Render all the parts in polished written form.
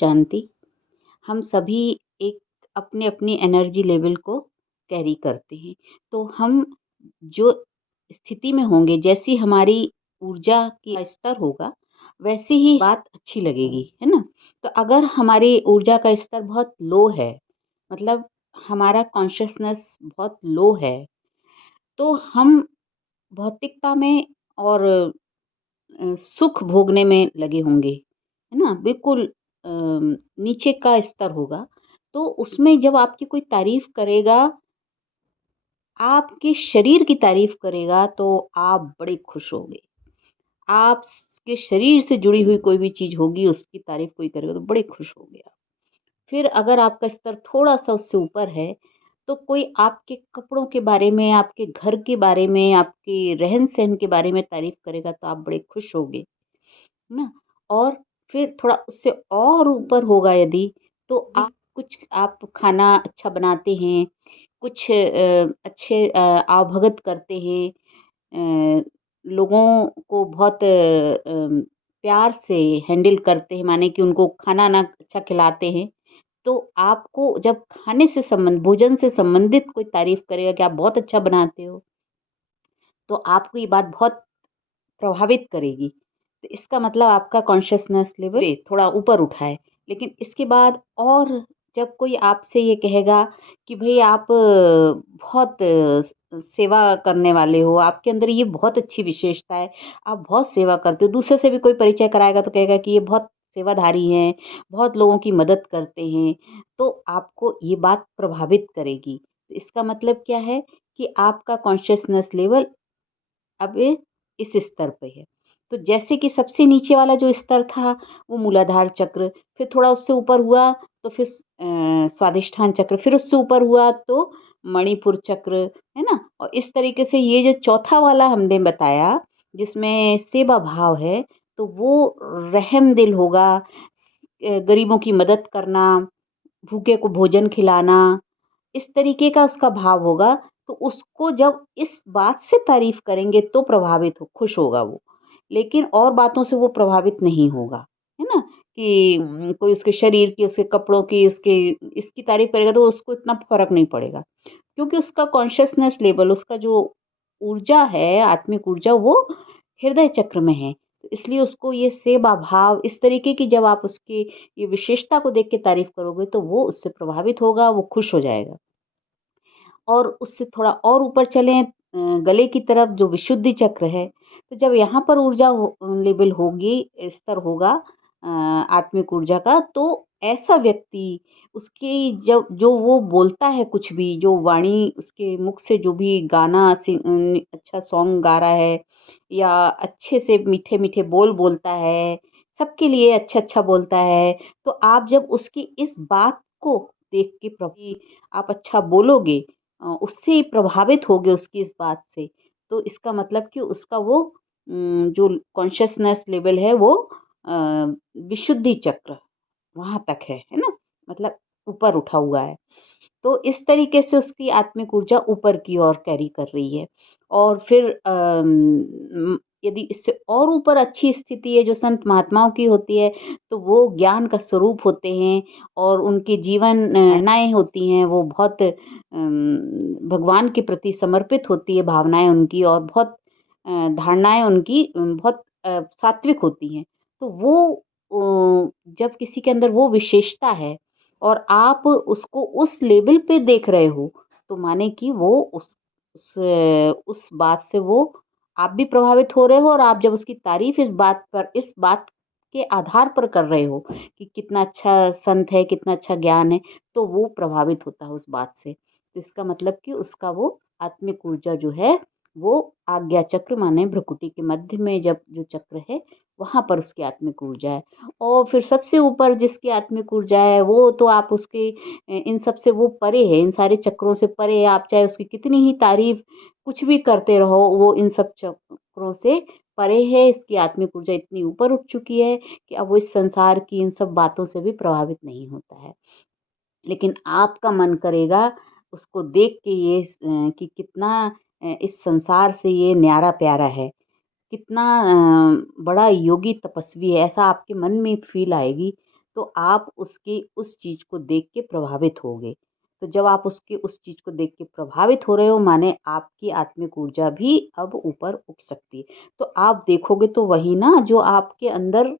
शांति। हम सभी एक अपने अपनी एनर्जी लेवल को कैरी करते हैं। तो हम जो स्थिति में होंगे, जैसी हमारी ऊर्जा की स्तर होगा, वैसे ही बात अच्छी लगेगी, है ना? तो अगर हमारी ऊर्जा का स्तर बहुत लो है, मतलब हमारा कॉन्शसनेस बहुत लो है, तो हम भौतिकता में और सुख भोगने में लगे होंगे, है ना? बिल्कुल नीचे का स्तर होगा, तो उसमें जब आपकी कोई तारीफ़ करेगा, आपके शरीर की तारीफ़ करेगा, तो आप बड़े खुश होंगे। आपके शरीर से जुड़ी हुई कोई भी चीज़ होगी, उसकी तारीफ़ कोई करेगा तो बड़े खुश होंगे आप। फिर अगर आपका स्तर थोड़ा-सा उससे ऊपर है, तो कोई आपके कपड़ों के बारे में, आपके घर के बारे में, आपके रहन-सहन के बारे में तारीफ़ करेगा, तो आप बड़े खुश होंगे। ना? और फिर थोड़ा उससे और ऊपर होगा यदि, तो आप खाना अच्छा बनाते हैं, कुछ अच्छे आवभगत करते हैं, लोगों को बहुत प्यार से हैंडल करते हैं, माने कि उनको खाना-वाना अच्छा खिलाते हैं, तो आपको जब खाने से भोजन से संबंधित कोई तारीफ़ करेगा कि आप बहुत अच्छा बनाते हो, तो आपको ये बात बहुत प्रभावित करेगी। तो इसका मतलब आपका कॉन्शसनेस लेवल थोड़ा ऊपर उठा है। लेकिन इसके बाद और जब कोई आपसे ये कहेगा कि भई आप बहुत सेवा करने वाले हो, आपके अंदर ये बहुत अच्छी विशेषता है, आप बहुत सेवा करते हो। दूसरे से भी कोई परिचय कराएगा तो कहेगा कि ये बहुत सेवाधारी हैं, बहुत लोगों की मदद करते हैं, तो आपको ये बात प्रभावित करेगी। तो इसका मतलब क्या है कि आपका कॉन्शसनेस लेवल अब ये इस स्तर पे है। तो जैसे कि सबसे नीचे वाला जो स्तर था वो मूलाधार चक्र, फिर थोड़ा उससे ऊपर हुआ तो फिर स्वादिष्ठान चक्र, फिर उससे ऊपर हुआ तो मणिपुर चक्र, है ना? और इस तरीके से ये जो चौथा वाला हमने बताया जिसमें सेवा भाव है, तो वो रहम-दिल होगा, गरीबों की मदद करना, भूखे को भोजन खिलाना, इस तरीके का उसका भाव होगा, तो उसको जब इस बात से तारीफ़ करेंगे तो खुश होगा वो। लेकिन और बातों से वो प्रभावित नहीं होगा, है ना? कि कोई उसके शरीर की, उसके कपड़ों की, उसके इसकी तारीफ़ करेगा तो उसको इतना फ़र्क नहीं पड़ेगा। क्योंकि उसका कॉन्शसनेस लेवल, उसका जो ऊर्जा है, आत्मिक ऊर्जा वो हृदय चक्र में है। तो इसलिए उसको ये सेवा भाव इस तरीके की जब आप उसकी ये विशेषता को देख के तारीफ़ करोगे तो वो उससे प्रभावित होगा, वो खुश हो जाएगा। और उससे थोड़ा और ऊपर चलें गले की तरफ जो विशुद्धि चक्र है, तो जब यहाँ पर ऊर्जा लेवल होगी, स्तर होगा आत्मिक ऊर्जा का, तो ऐसा व्यक्ति उसकी जब जो वो बोलता है कुछ भी, जो वाणी उसके मुख से जो भी गाना अच्छा सॉन्ग गा रहा है या अच्छे से मीठे-मीठे बोल बोलता है, सबके लिए अच्छा-अच्छा बोलता है, तो आप जब उसकी इस बात को देख के प्रति आप अच्छा बोलोगे, उससे ही प्रभावित होगे उसकी इस बात से, तो इसका मतलब कि उसका वो जो कॉन्शसनेस लेवल है वो विशुद्धि चक्र वहाँ तक है ना? मतलब ऊपर उठा हुआ है। तो इस तरीके से उसकी आत्मिक ऊर्जा ऊपर की ओर कैरी कर रही है। और फिर यदि इससे और ऊपर अच्छी स्थिति है जो संत महात्माओं की होती है, तो वो ज्ञान का स्वरूप होते हैं और उनके जीवन धारणाएँ होती हैं, वो बहुत भगवान के प्रति समर्पित होती है भावनाएँ उनकी, और बहुत धारणाएँ उनकी बहुत सात्विक होती हैं। तो वो जब किसी के अंदर वो विशेषता है और आप उसको उस लेवल पे देख रहे हो, तो माने कि वो उस बात से वो आप भी प्रभावित हो रहे हो, और आप जब उसकी तारीफ़ इस बात के आधार पर कर रहे हो कि कितना अच्छा संत है, कितना अच्छा ज्ञान है, तो वो प्रभावित होता है उस बात से। तो इसका मतलब कि उसका वो आत्मिक ऊर्जा जो है, वो आज्ञा चक्र माने भ्रुकुटी के मध्य में जब जो चक्र है, वहाँ पर उसकी आत्मिक ऊर्जा है। और फिर सबसे ऊपर जिसकी आत्मिक ऊर्जा है, वो तो आप उसके इन सब से वो परे है, इन सारे चक्रों से परे है। आप चाहे उसकी कितनी ही तारीफ़ कुछ भी करते रहो, वो इन सब चक्रों से परे है। इसकी आत्मिक ऊर्जा इतनी ऊपर उठ चुकी है कि अब वो इस संसार की इन सब बातों से भी प्रभावित नहीं होता है। लेकिन आपका मन करेगा उसको देख के कि कितना इस संसार से ये न्यारा प्यारा है, कितना बड़ा योगी तपस्वी है, ऐसा आपके मन में फ़ील आएगी। तो आप उसकी उस चीज़ को देख के प्रभावित होगे। तो जब आप उसकी उस चीज़ को देख के प्रभावित हो रहे हो माने आपकी आत्मिक ऊर्जा भी अब ऊपर उठ सकती है। तो आप देखोगे तो वही ना जो आपके अंदर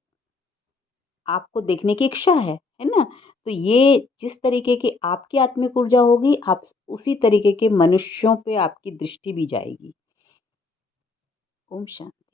आपको देखने की इच्छा है ना? तो ये जिस तरीके की आपकी आत्मिक ऊर्जा होगी, आप उसी तरीके के मनुष्यों पे आपकी दृष्टि भी जाएगी। ओम शांति।